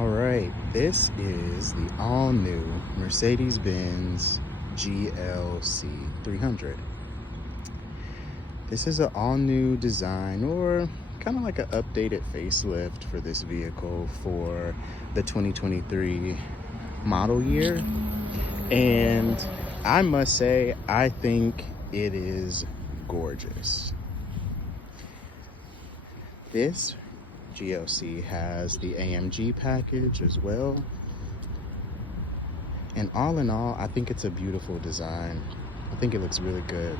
All right, this is the all-new Mercedes-Benz GLC 300. This is an all-new design, or kind of like an updated facelift for this vehicle for the 2023 model year. And I must say, I think it is gorgeous. This GLC has the AMG package as well. And all in all, I think it's a beautiful design. I think it looks really good.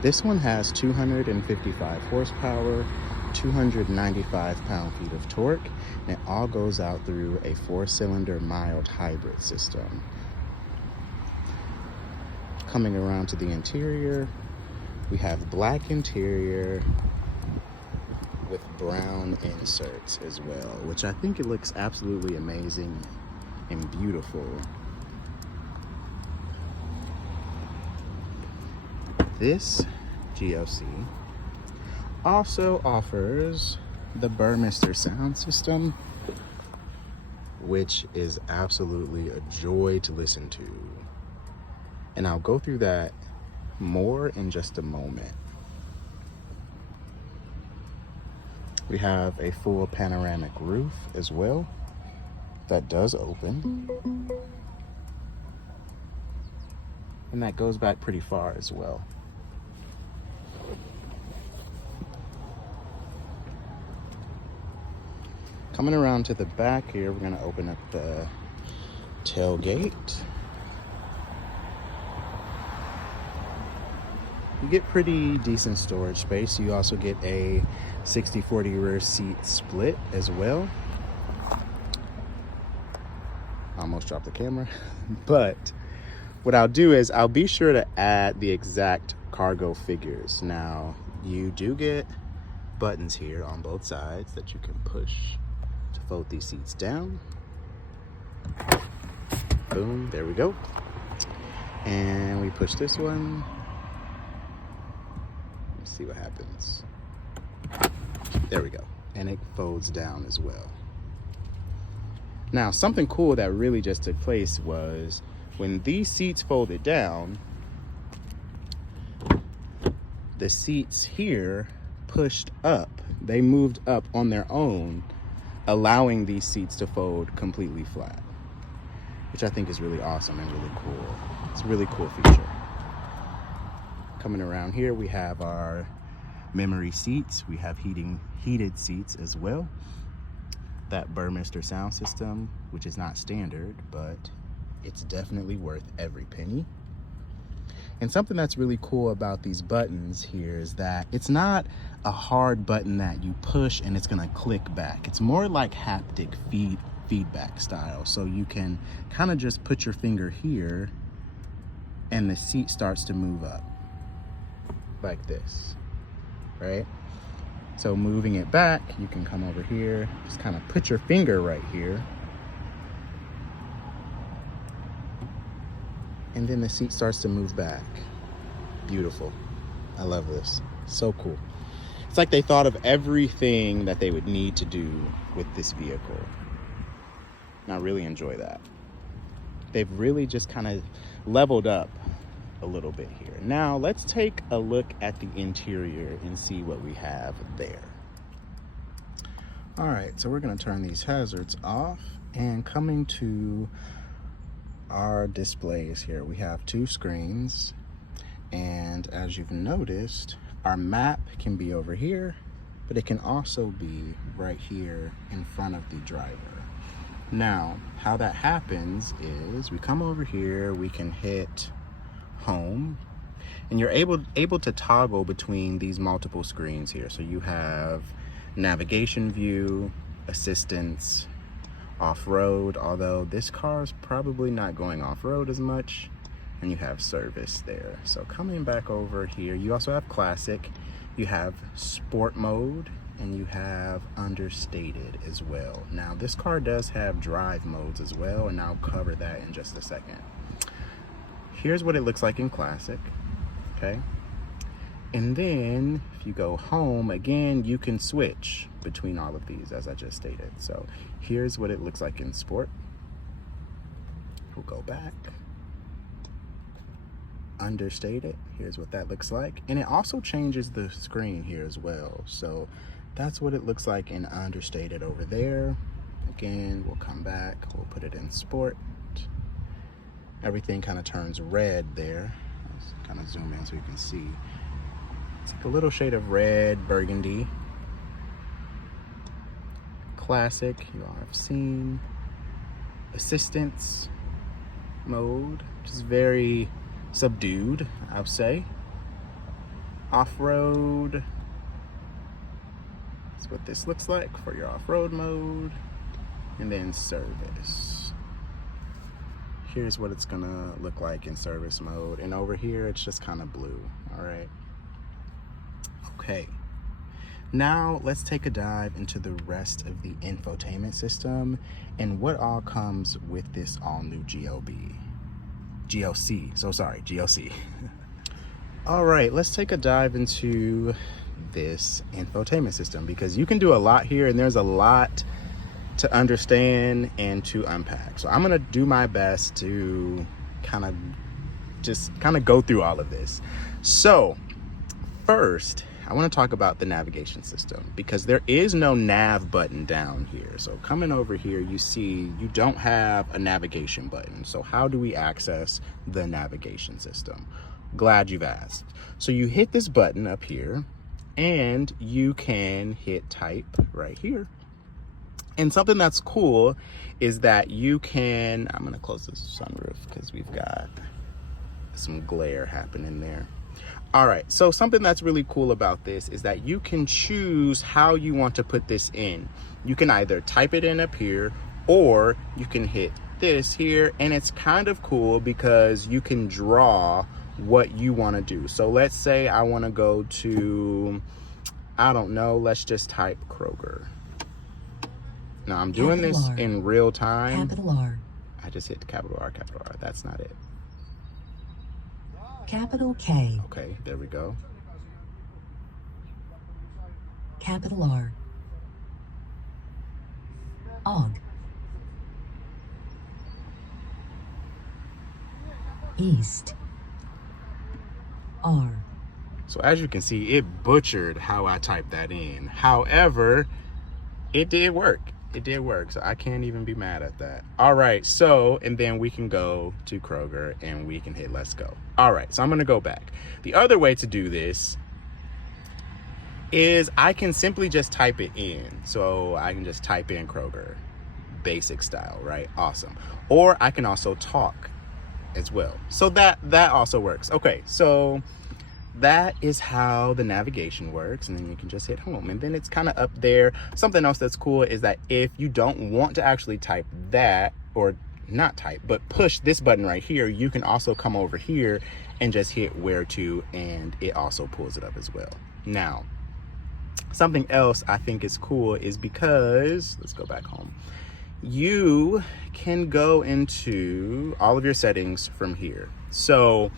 This one has 255 horsepower, 295 pound-feet of torque, and it all goes out through a 4-cylinder mild hybrid system. Coming around to the interior, we have black interior with brown inserts as well, which I think it looks absolutely amazing and beautiful. This GLC also offers the Burmester sound system, which is absolutely a joy to listen to. And I'll go through that more in just a moment. We have a full panoramic roof as well that does open. And that goes back pretty far as well. Coming around to the back here, we're gonna open up the tailgate. You get pretty decent storage space. You also get a 60-40 rear seat split as well. Almost dropped the camera. But what I'll do is I'll be sure to add the exact cargo figures. Now, you do get buttons here on both sides that you can push to fold these seats down. Boom, there we go. And we push this one. Let's see what happens. There we go. And it folds down as well. Now, something cool that really just took place was when these seats folded down, the seats here pushed up. They moved up on their own, allowing these seats to fold completely flat, which I think is really awesome and really cool. It's a really cool feature. Coming around here, we have our memory seats. We have heated seats as well. That Burmester sound system, which is not standard, but it's definitely worth every penny. And something that's really cool about these buttons here is that it's not a hard button that you push and it's gonna click back. It's more like haptic feedback style. So you can kind of just put your finger here and the seat starts to move up like this, right? So moving it back, you can come over here, just kind of put your finger right here, and then the seat starts to move back. Beautiful. I love this. So cool. It's like they thought of everything that they would need to do with this vehicle. And I really enjoy that. They've really just kind of leveled up a little bit here. Now let's take a look at the interior and see what we have there. All right, so we're gonna turn these hazards off, and coming to our displays here, we have 2 screens, and as you've noticed, our map can be over here, but it can also be right here in front of the driver. Now, how that happens is we come over here, we can hit home, and you're able to toggle between these multiple screens here. So you have navigation view, assistance, off-road, although this car is probably not going off-road as much, and you have service there. So coming back over here, you also have classic, you have sport mode, and you have understated as well. Now this car does have drive modes as well, and I'll cover that in just a second. Here's what it looks like in classic, okay? And then if you go home, again, you can switch between all of these, as I just stated. So here's what it looks like in sport. We'll go back. Understated, here's what that looks like. And it also changes the screen here as well. So that's what it looks like in understated over there. Again, we'll come back, we'll put it in sport. Everything kind of turns red there. Let's kind of zoom in so you can see. It's like a little shade of red, burgundy. Classic, you all have seen. Assistance mode, which is very subdued, I would say. Off-road. That's what this looks like for your off-road mode. And then service. Here's what it's gonna look like in service mode. And over here, it's just kind of blue, all right? Okay. Now let's take a dive into the rest of the infotainment system and what all comes with this all new GLC. All right, let's take a dive into this infotainment system because you can do a lot here and there's a lot to understand and to unpack. So I'm gonna do my best to kind of go through all of this. So first, I want to talk about the navigation system because there is no nav button down here. So coming over here, you see you don't have a navigation button. So how do we access the navigation system? Glad you've asked. So you hit this button up here and you can hit type right here. And something that's cool is that you can, I'm gonna close this sunroof because we've got some glare happening there. All right, so something that's really cool about this is that you can choose how you want to put this in. You can either type it in up here or you can hit this here, and it's kind of cool because you can draw what you want to do. So let's say I want to go to, I don't know, let's just type Kroger. Now I'm doing this in real time. Capital R. I just hit capital R. That's not it. Capital K. Okay, there we go. Capital R. Og. East. R. So as you can see, it butchered how I typed that in. However, it did work. It did work, so I can't even be mad at that. All right, so, and then we can go to Kroger and we can hit let's go. All right, so I'm gonna go back. The other way to do this is I can simply just type it in. So I can just type in Kroger, basic style, right? Awesome. Or I can also talk as well. So that also works. Okay, so that is how the navigation works, and then you can just hit home and then it's kind of up there. Something else that's cool is that if you don't want to actually type that, or not type, but push this button right here, you can also come over here and just hit where to, and it also pulls it up as well. Now, something else I think is cool is because, let's go back home, you can go into all of your settings from here. So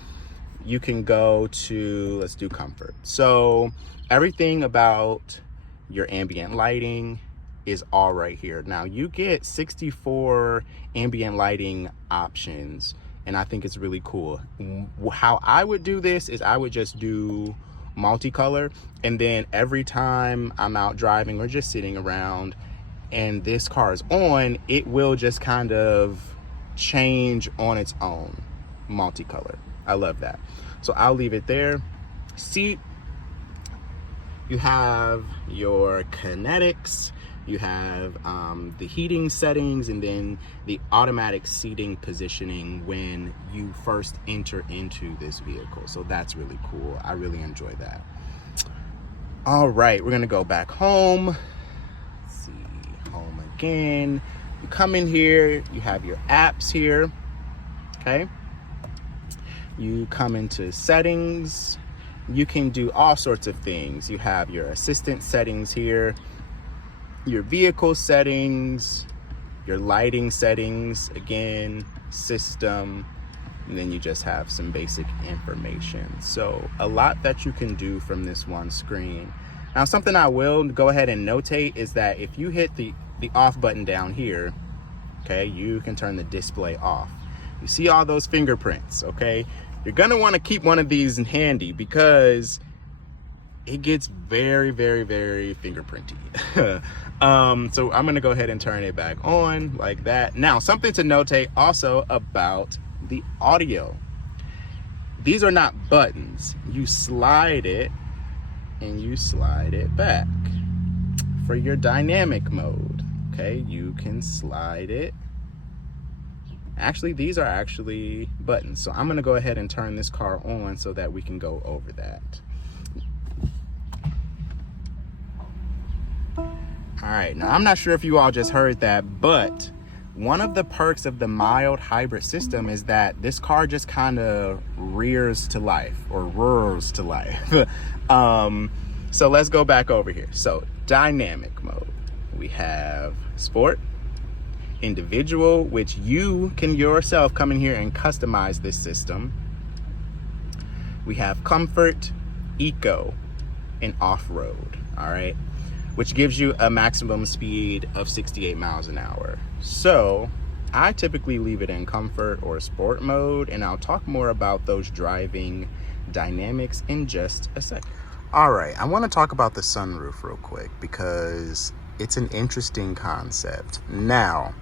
you can go to, let's do comfort. So everything about your ambient lighting is all right here. Now you get 64 ambient lighting options, and I think it's really cool. How I would do this is I would just do multicolor, and then every time I'm out driving or just sitting around and this car is on, it will just kind of change on its own, multicolor. I love that. So I'll leave it there. Seat, you have your kinetics, you have the heating settings, and then the automatic seating positioning when you first enter into this vehicle. So that's really cool. I really enjoy that. All right, we're gonna go back home. Let's see, home again. You come in here, you have your apps here, okay? You come into settings. You can do all sorts of things. You have your assistant settings here, your vehicle settings, your lighting settings, again, system, and then you just have some basic information. So a lot that you can do from this one screen. Now, something I will go ahead and notate is that if you hit the off button down here, okay, you can turn the display off. You see all those fingerprints, okay? You're gonna want to keep one of these handy because it gets very, very, very fingerprinty. So I'm gonna go ahead and turn it back on like that. Now, something to notate also about the audio. These are not buttons. You slide it and you slide it back. For your dynamic mode, okay, you can slide it. Actually, these are actually buttons. So I'm gonna go ahead and turn this car on so that we can go over that. All right, now I'm not sure if you all just heard that, but one of the perks of the mild hybrid system is that this car just kind of rears to life, or roars to life. So let's go back over here. So dynamic mode, we have sport, individual, which you can yourself come in here and customize this system. We have comfort, eco, and off-road, all right, which gives you a maximum speed of 68 miles an hour. So I typically leave it in comfort or sport mode, and I'll talk more about those driving dynamics in just a second. All right, I want to talk about the sunroof real quick because it's an interesting concept. Now,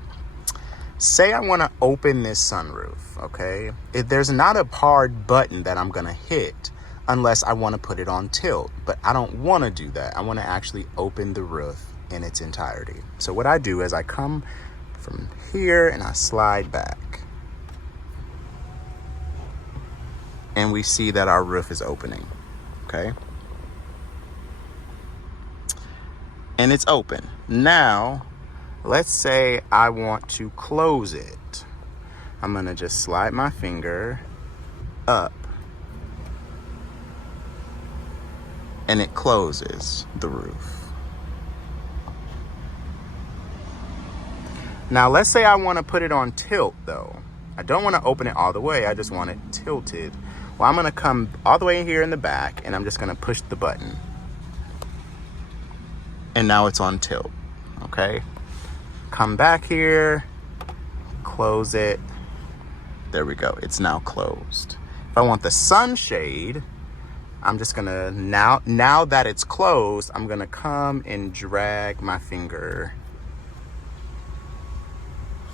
say I want to open this sunroof, okay? There's not a hard button that I'm going to hit unless I want to put it on tilt, but I don't want to do that. I want to actually open the roof in its entirety. So what I do is I come from here and I slide back. And we see that our roof is opening, okay? And it's open. Now, let's say I want to close it. I'm gonna just slide my finger up and it closes the roof. Now, let's say I wanna put it on tilt though. I don't wanna open it all the way, I just want it tilted. Well, I'm gonna come all the way here in the back and I'm just gonna push the button. And now it's on tilt, okay? Come back here, close it. There we go, it's now closed. If I want the sunshade, I'm just gonna, now that it's closed, I'm gonna come and drag my finger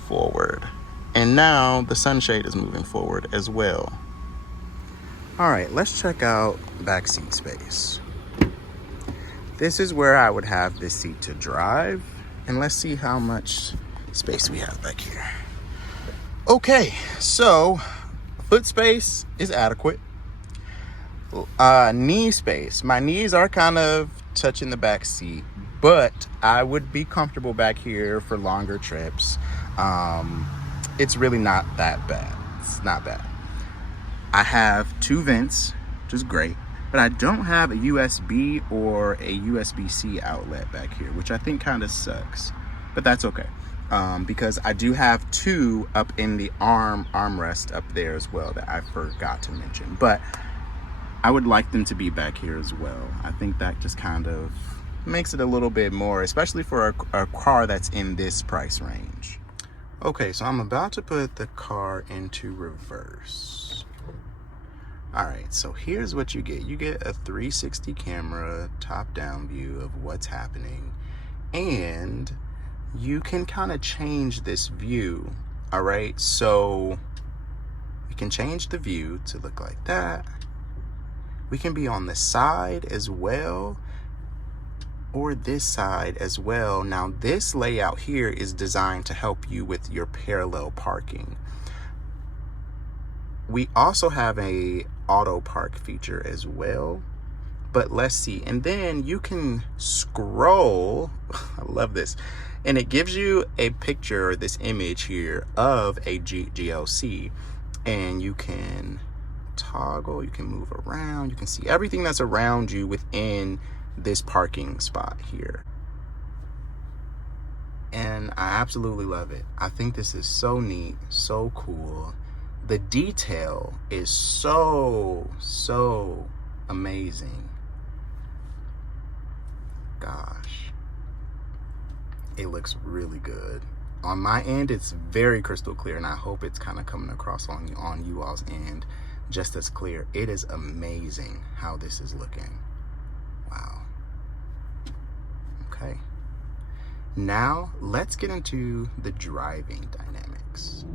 forward. And now the sunshade is moving forward as well. All right, let's check out backseat space. This is where I would have this seat to drive. And let's see how much space we have back here. Okay, so foot space is adequate. Knee space. My knees are kind of touching the back seat, but I would be comfortable back here for longer trips. It's really not that bad. It's not bad. I have 2 vents, which is great. But I don't have a USB or a USB-C outlet back here, which I think kind of sucks, but that's okay. Because I do have 2 up in the armrest up there as well that I forgot to mention, but I would like them to be back here as well. I think that just kind of makes it a little bit more, especially for a car that's in this price range. Okay, so I'm about to put the car into reverse. All right, so here's what you get. You get a 360 camera top-down view of what's happening, and you can kind of change this view, all right? So we can change the view to look like that. We can be on the side as well, or this side as well. Now, this layout here is designed to help you with your parallel parking. We also have a auto park feature as well, but let's see. And then you can scroll. I love this. And it gives you a picture, or this image here, of a GLC. And you can toggle, you can move around, you can see everything that's around you within this parking spot here. And I absolutely love it. I think this is so neat, so cool. the detail is so amazing. Gosh, it looks really good. On my end, it's very crystal clear, and I hope it's kind of coming across on you all's end just as clear. It is amazing how this is looking. Wow. Okay. Now, let's get into the driving dynamics.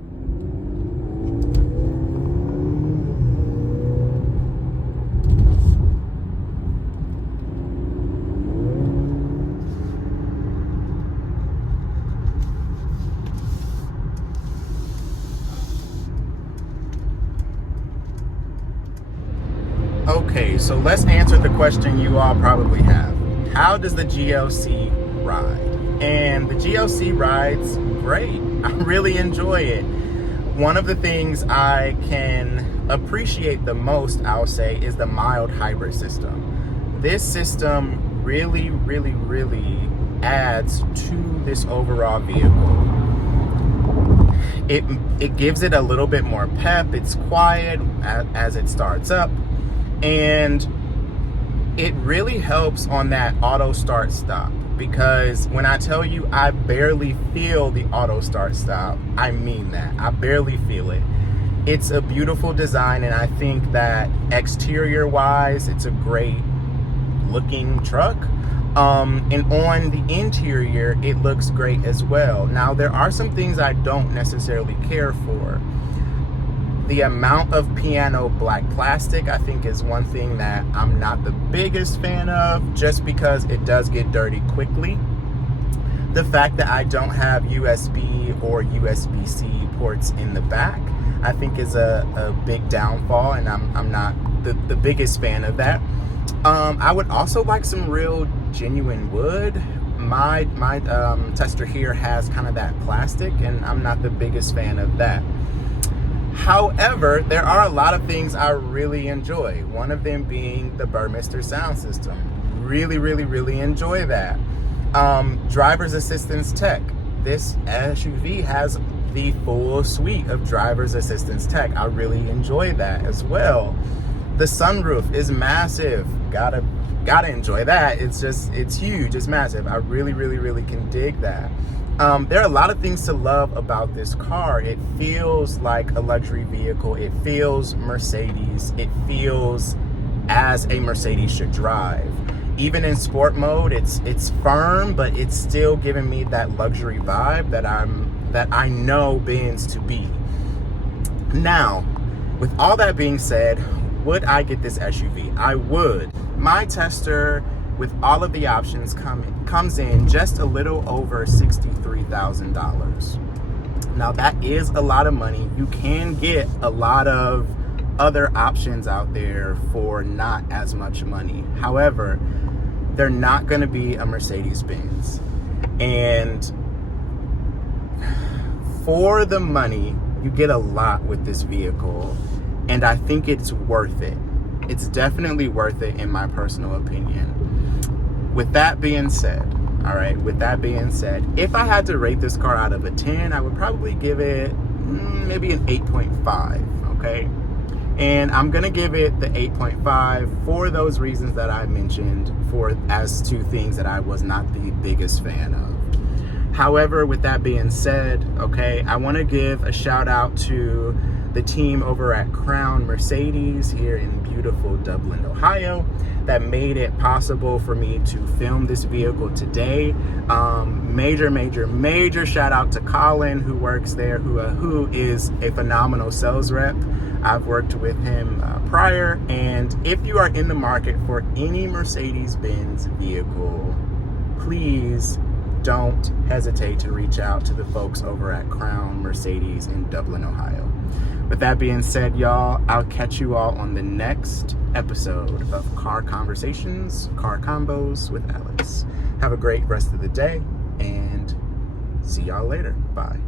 Okay, so let's answer the question you all probably have. How does the GLC ride? And the GLC rides great. I really enjoy it. One of the things I can appreciate the most, I'll say, is the mild hybrid system. This system really adds to this overall vehicle. It gives it a little bit more pep. It's quiet as it starts up. And it really helps on that auto start stop, because when I tell you I barely feel the auto start stop, I mean that. I barely feel it. It's a beautiful design, and I think that exterior wise, it's a great looking truck. And on the interior, it looks great as well. Now, there are some things I don't necessarily care for. The amount of piano black plastic, I think, is one thing that I'm not the biggest fan of, just because it does get dirty quickly. The fact that I don't have USB or USB-C ports in the back, I think is a big downfall, and I'm not the biggest fan of that. I would also like some real genuine wood. My tester here has kind of that plastic, and I'm not the biggest fan of that. However, there are a lot of things I really enjoy. One of them being the Burmester sound system. Really enjoy that. Driver's assistance tech. This SUV has the full suite of driver's assistance tech. I really enjoy that as well. The sunroof is massive. Gotta enjoy that. It's huge. It's massive. I really can dig that. There are a lot of things to love about this car. It feels like a luxury vehicle. It feels Mercedes. It feels as a Mercedes should drive. Even in sport mode, it's firm, but it's still giving me that luxury vibe that I know Benz to be. Now, with all that being said, would I get this SUV? I would. My tester, with all of the options, comes in just a little over $63,000. Now, that is a lot of money. You can get a lot of other options out there for not as much money. However, they're not going to be a Mercedes-Benz. And for the money, you get a lot with this vehicle. And I think it's worth it. It's definitely worth it in my personal opinion. With that being said, if I had to rate this car out of a 10, I would probably give it maybe an 8.5, okay? And I'm gonna give it the 8.5 for those reasons that I mentioned, as two things that I was not the biggest fan of. However, with that being said, okay, I wanna give a shout out to the team over at Crown Mercedes here in beautiful Dublin, Ohio, that made it possible for me to film this vehicle today. Major shout out to Colin, who works there, who is a phenomenal sales rep. I've worked with him prior, and if you are in the market for any Mercedes-Benz vehicle, please don't hesitate to reach out to the folks over at Crown Mercedes in Dublin, Ohio. With that being said, y'all, I'll catch you all on the next episode of Car Conversations, Car Combos with Alex. Have a great rest of the day, and see y'all later. Bye.